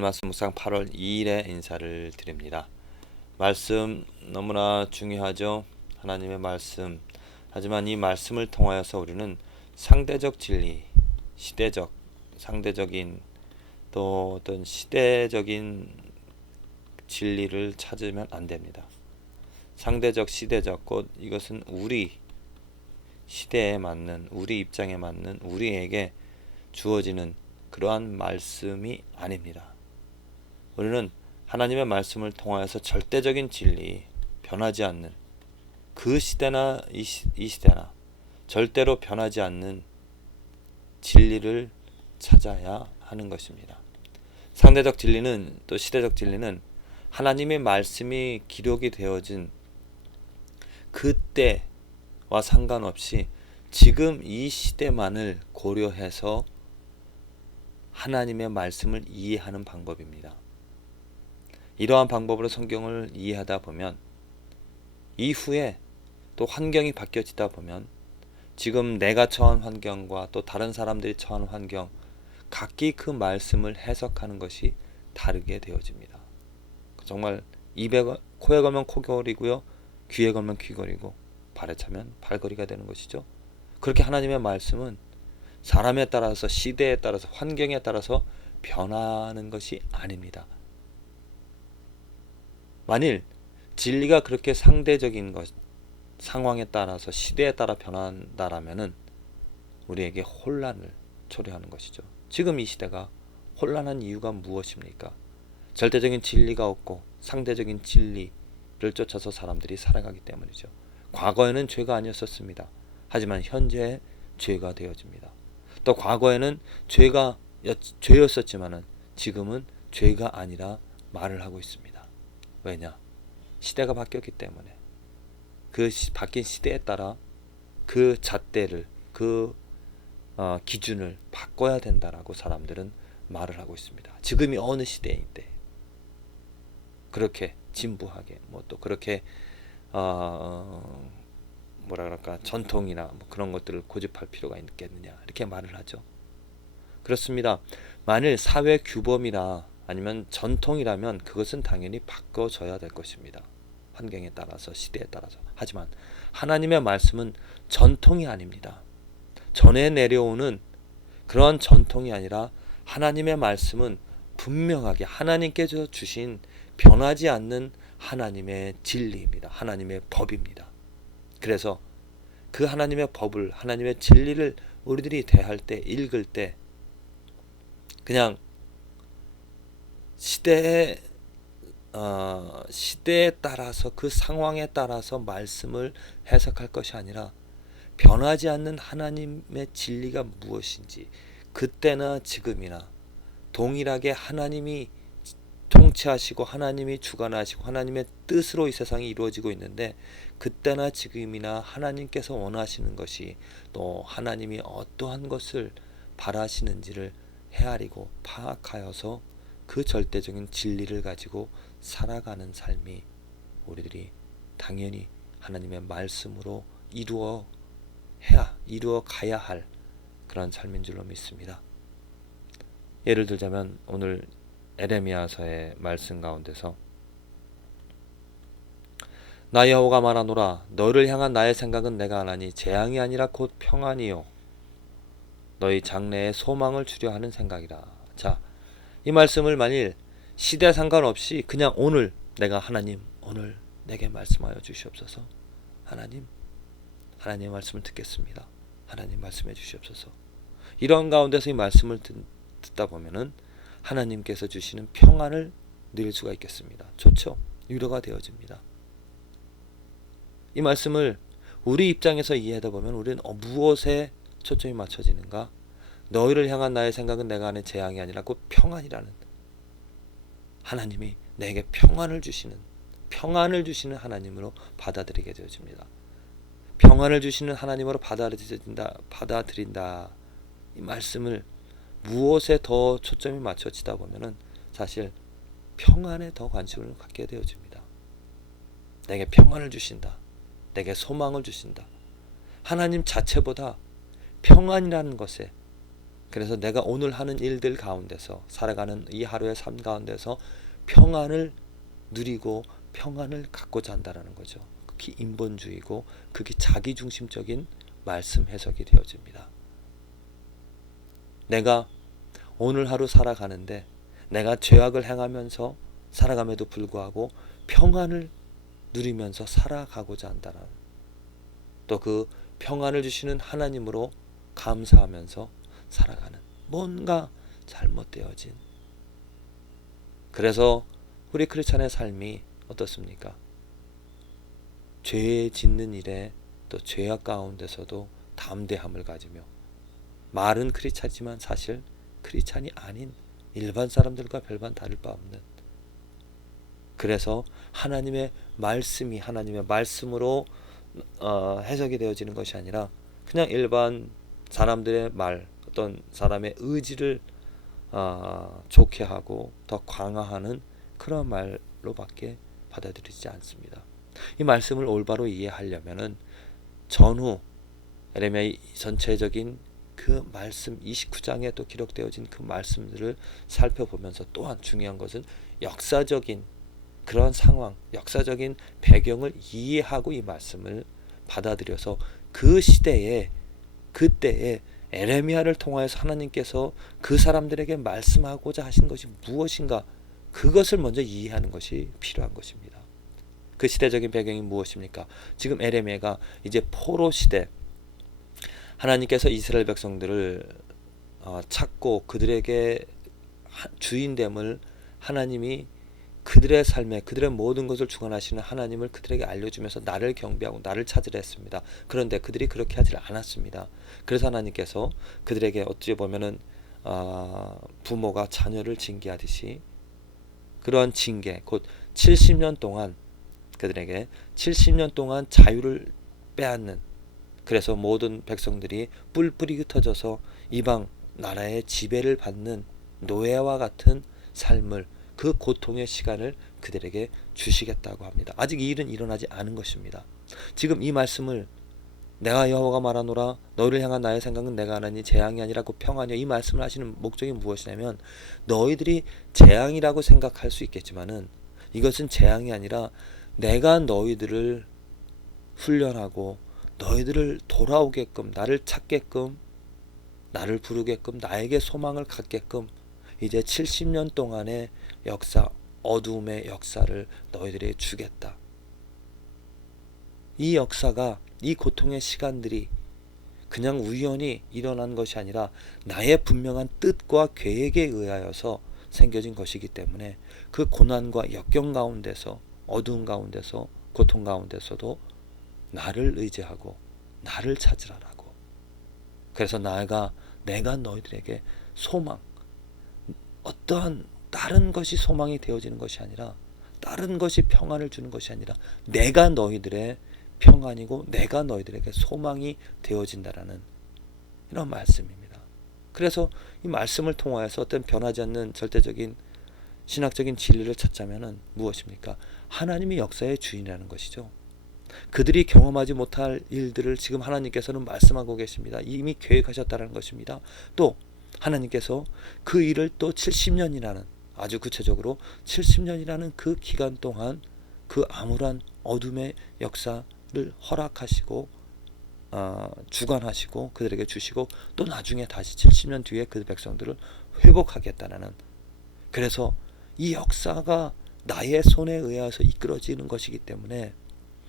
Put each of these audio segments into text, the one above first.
말씀 묵상 8월 2일에 인사를 드립니다. 말씀 너무나 중요하죠. 하나님의 말씀. 하지만 이 말씀을 통하여서 우리는 상대적 진리, 시대적, 상대적인 또 어떤 시대적인 진리를 찾으면 안 됩니다. 상대적, 시대적, 곧 이것은 우리 시대에 맞는, 우리 입장에 맞는, 우리에게 주어지는 그러한 말씀이 아닙니다. 우리는 하나님의 말씀을 통하여서 절대적인 진리, 변하지 않는 그 시대나 이 시대나 절대로 변하지 않는 진리를 찾아야 하는 것입니다. 상대적 진리는, 또 시대적 진리는 하나님의 말씀이 기록이 되어진 그때와 상관없이 지금 이 시대만을 고려해서 하나님의 말씀을 이해하는 방법입니다. 이러한 방법으로 성경을 이해하다 보면 이후에 또 환경이 바뀌어지다 보면 지금 내가 처한 환경과 또 다른 사람들이 처한 환경, 각기 그 말씀을 해석하는 것이 다르게 되어집니다. 정말 코에 걸면 코걸이고요, 귀에 걸면 귀걸이고, 발에 차면 발걸이가 되는 것이죠. 그렇게 하나님의 말씀은 사람에 따라서, 시대에 따라서, 환경에 따라서 변하는 것이 아닙니다. 만일 진리가 그렇게 상대적인 것, 상황에 따라서 시대에 따라 변한다라면은 우리에게 혼란을 초래하는 것이죠. 지금 이 시대가 혼란한 이유가 무엇입니까? 절대적인 진리가 없고 상대적인 진리를 쫓아서 사람들이 살아가기 때문이죠. 과거에는 죄가 아니었었습니다. 하지만 현재 죄가 되어집니다. 또 과거에는 죄였었지만은 지금은 죄가 아니라 말을 하고 있습니다. 왜냐? 시대가 바뀌었기 때문에. 그 바뀐 시대에 따라 그 잣대를, 그 기준을 바꿔야 된다라고 사람들은 말을 하고 있습니다. 지금이 어느 시대인데 그렇게 진부하게, 또 그렇게 뭐라 그럴까, 전통이나 그런 것들을 고집할 필요가 있겠느냐, 이렇게 말을 하죠. 그렇습니다. 만일 사회 규범이나 아니면 전통이라면 그것은 당연히 바꿔져야 될 것입니다. 환경에 따라서, 시대에 따라서. 하지만 하나님의 말씀은 전통이 아닙니다. 전해 내려오는 그런 전통이 아니라 하나님의 말씀은 분명하게 하나님께서 주신 변하지 않는 하나님의 진리입니다. 하나님의 법입니다. 그래서 그 하나님의 법을, 하나님의 진리를 우리들이 대할 때, 읽을 때 그냥 시대에 따라서, 그 상황에 따라서 말씀을 해석할 것이 아니라 변하지 않는 하나님의 진리가 무엇인지, 그때나 지금이나 동일하게 하나님이 통치하시고 하나님이 주관하시고 하나님의 뜻으로 이 세상이 이루어지고 있는데, 그때나 지금이나 하나님께서 원하시는 것이, 또 하나님이 어떠한 것을 바라시는지를 헤아리고 파악하여서 그 절대적인 진리를 가지고 살아가는 삶이 우리들이 당연히 하나님의 말씀으로 이루어 가야 할 그런 삶인 줄로 믿습니다. 예를 들자면 오늘 에레미야서의 말씀 가운데서 나 여호와가 말하노라, 너를 향한 나의 생각은 내가 아나니 재앙이 아니라 곧 평안이요 너희 장래에 소망을 주려 하는 생각이라. 자, 이 말씀을 만일 시대 상관없이 그냥 오늘 내가, 하나님 오늘 내게 말씀하여 주시옵소서, 하나님의 말씀을 듣겠습니다, 하나님 말씀해 주시옵소서, 이런 가운데서 이 말씀을 듣다 보면은 하나님께서 주시는 평안을 누릴 수가 있겠습니다. 좋죠? 위로가 되어집니다. 이 말씀을 우리 입장에서 이해하다 보면 우리는 무엇에 초점이 맞춰지는가? 너희를 향한 나의 생각은 내가 아는 재앙이 아니라 곧 평안이라는, 하나님이 내게 평안을 주시는 하나님으로 받아들이게 되어집니다. 평안을 주시는 하나님으로 받아들인다. 이 말씀을 무엇에 더 초점이 맞춰지다 보면은 사실 평안에 더 관심을 갖게 되어집니다. 내게 평안을 주신다, 내게 소망을 주신다. 하나님 자체보다 평안이라는 것에 그래서 내가 오늘 하는 일들 가운데서 살아가는 이 하루의 삶 가운데서 평안을 누리고 평안을 갖고자 한다는 거죠. 극히 인본주의고 극히 자기중심적인 말씀 해석이 되어집니다. 내가 오늘 하루 살아가는데 내가 죄악을 행하면서 살아감에도 불구하고 평안을 누리면서 살아가고자 한다는, 또 그 평안을 주시는 하나님으로 감사하면서 살아가는, 뭔가 잘못되어진, 그래서 우리 크리스찬의 삶이 어떻습니까? 죄 짓는 일에 또 죄악 가운데서도 담대함을 가지며, 말은 크리스찬이지만 사실 크리스찬이 아닌 일반 사람들과 별반 다를 바 없는, 그래서 하나님의 말씀이 하나님의 말씀으로 해석이 되어지는 것이 아니라 그냥 일반 사람들의 말, 어떤 사람의 의지를 좋게 하고 더 강화하는 그런 말로밖에 받아들이지 않습니다. 이 말씀을 올바로 이해하려면은 전후 에레미야 전체적인 그 말씀 29장에 또 기록되어진 그 말씀들을 살펴보면서, 또한 중요한 것은 역사적인 그런 상황, 역사적인 배경을 이해하고 이 말씀을 받아들여서 그 시대에, 그때에 에레미야를 통하여서 하나님께서 그 사람들에게 말씀하고자 하신 것이 무엇인가, 그것을 먼저 이해하는 것이 필요한 것입니다. 그 시대적인 배경이 무엇입니까? 지금 에레미야가 이제 포로 시대, 하나님께서 이스라엘 백성들을 찾고 그들에게 주인됨을, 하나님이 그들의 삶에 그들의 모든 것을 주관하시는 하나님을 그들에게 알려주면서 나를 경배하고 나를 찾으려 했습니다. 그런데 그들이 그렇게 하지 않았습니다. 그래서 하나님께서 그들에게 어찌 보면은 부모가 자녀를 징계하듯이 그러한 징계, 곧 70년 동안 그들에게 70년 동안 자유를 빼앗는, 그래서 모든 백성들이 뿔뿔이 흩어져서 이방 나라의 지배를 받는 노예와 같은 삶을, 그 고통의 시간을 그들에게 주시겠다고 합니다. 아직 이 일은 일어나지 않은 것입니다. 지금 이 말씀을 내가 여호와가 말하노라 너희를 향한 나의 생각은 내가 하나니 재앙이 아니라 곧 평안이여, 이 말씀을 하시는 목적이 무엇이냐면, 너희들이 재앙이라고 생각할 수 있겠지만은 이것은 재앙이 아니라 내가 너희들을 훈련하고 너희들을 돌아오게끔, 나를 찾게끔, 나를 부르게끔, 나에게 소망을 갖게끔 이제 70년 동안의 역사, 어두움의 역사를 너희들에게 주겠다. 이 역사가, 이 고통의 시간들이 그냥 우연히 일어난 것이 아니라 나의 분명한 뜻과 계획에 의하여서 생겨진 것이기 때문에 그 고난과 역경 가운데서, 어두운 가운데서, 고통 가운데서도 나를 의지하고 나를 찾으라라고. 그래서 내가 너희들에게 소망, 어떠한 다른 것이 소망이 되어지는 것이 아니라, 다른 것이 평안을 주는 것이 아니라 내가 너희들의 평안이고 내가 너희들에게 소망이 되어진다라는 이런 말씀입니다. 그래서 이 말씀을 통하여서 어떤 변하지 않는 절대적인 신학적인 진리를 찾자면은 무엇입니까? 하나님이 역사의 주인이라는 것이죠. 그들이 경험하지 못할 일들을 지금 하나님께서는 말씀하고 계십니다. 이미 계획하셨다는 것입니다. 또 하나님께서 그 일을 또 70년이라는, 아주 구체적으로 70년이라는 그 기간 동안 그 암울한 어둠의 역사를 허락하시고 주관하시고 그들에게 주시고, 또 나중에 다시 70년 뒤에 그 백성들을 회복하겠다는, 그래서 이 역사가 나의 손에 의해서 이끌어지는 것이기 때문에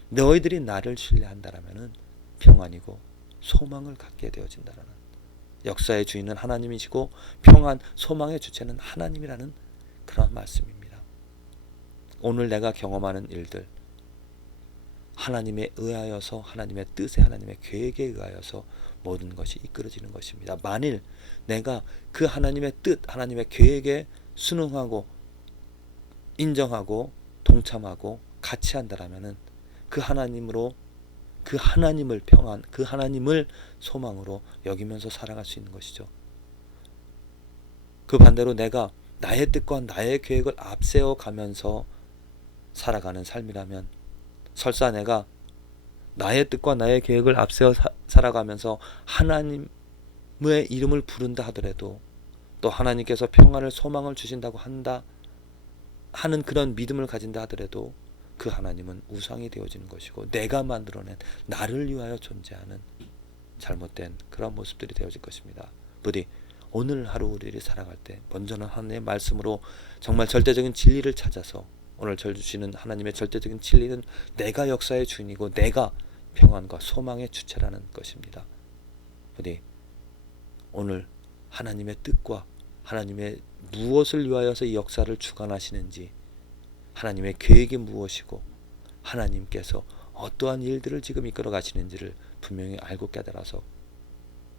너희들이 나를 신뢰한다라면 평안이고 소망을 갖게 되어진다라는, 역사의 주인은 하나님이시고 평안, 소망의 주체는 하나님이라는 그런 말씀입니다. 오늘 내가 경험하는 일들, 하나님에 의하여서, 하나님의 뜻에, 하나님의 계획에 의하여서 모든 것이 이끌어지는 것입니다. 만일 내가 그 하나님의 뜻, 하나님의 계획에 순응하고 인정하고 동참하고 같이 한다라면은 그 하나님으로, 그 하나님을 평안, 그 하나님을 소망으로 여기면서 살아갈 수 있는 것이죠. 그 반대로 내가 나의 뜻과 나의 계획을 앞세워 가면서 살아가는 삶이라면, 설사 내가 나의 뜻과 나의 계획을 앞세워 살아가면서 하나님 이름을 부른다 하더라도 또 하나님께서 평안을 소망을 주신다고 하는 그런 믿음을 가진다 하더라도 그 하나님은 우상이 되어지는 것이고 내가 만들어낸 나를 위하여 존재하는 잘못된 그런 모습들이 되어질 것입니다. 부디 오늘 하루 우리들이 살아갈 때 먼저는 하나님의 말씀으로 정말 절대적인 진리를 찾아서 오늘 절 주시는 하나님의 절대적인 진리는 내가 역사의 주인이고 내가 평안과 소망의 주체라는 것입니다. 부디 오늘 하나님의 뜻과 하나님의 무엇을 위하여서 이 역사를 주관하시는지, 하나님의 계획이 무엇이고 하나님께서 어떠한 일들을 지금 이끌어 가시는지를 분명히 알고 깨달아서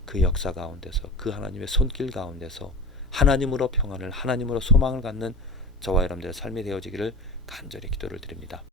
그 역사 가운데서 그 하나님의 손길 가운데서 하나님으로 평안을, 하나님으로 소망을 갖는 저와 여러분들의 삶이 되어지기를 간절히 기도를 드립니다.